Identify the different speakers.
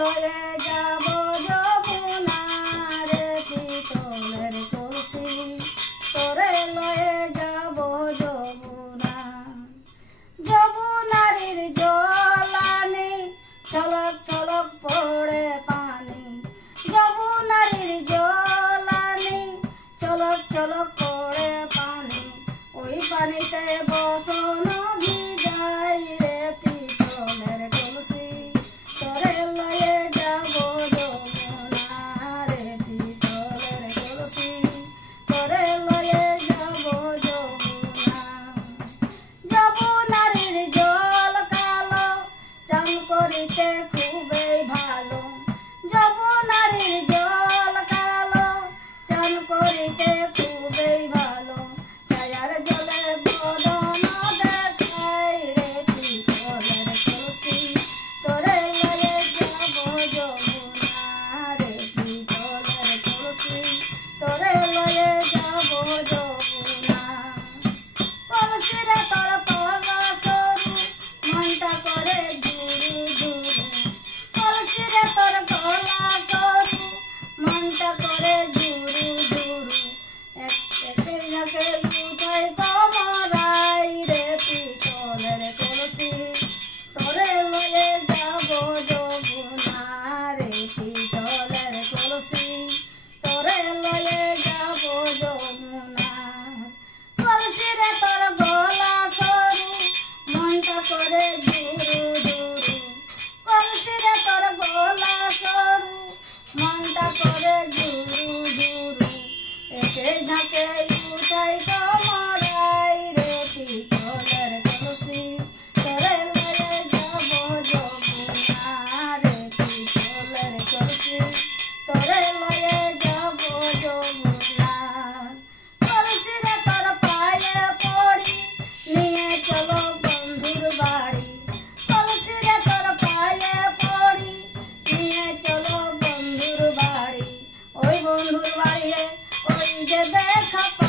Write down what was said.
Speaker 1: লয়ে যাব যমুনারে পিতলের কলসি। তোরে লয়ে যাব যমুনা। যমুনারির জলানি ছলক ছলক পড়ে পানি। যমুনারির জলানি ছলক ছলক পড়ে পানি। ওই পানিতে বসো করিতে খুবই ভালো। যমুনারীর জল কালো, চান করিতে খুবই ভালো। ছায়ার জলে বদন দেখাই রে কি করের খুশি তোরে লয়ে যাব যমুনারে কি করের খুশি তোরে লয়ে যাব যমুনা কলসিরে তোর তোর সরু মনটা করে করে জুরু জুরু এক একে পূজায় ঝাঁকে উঠাই গো যে দেখা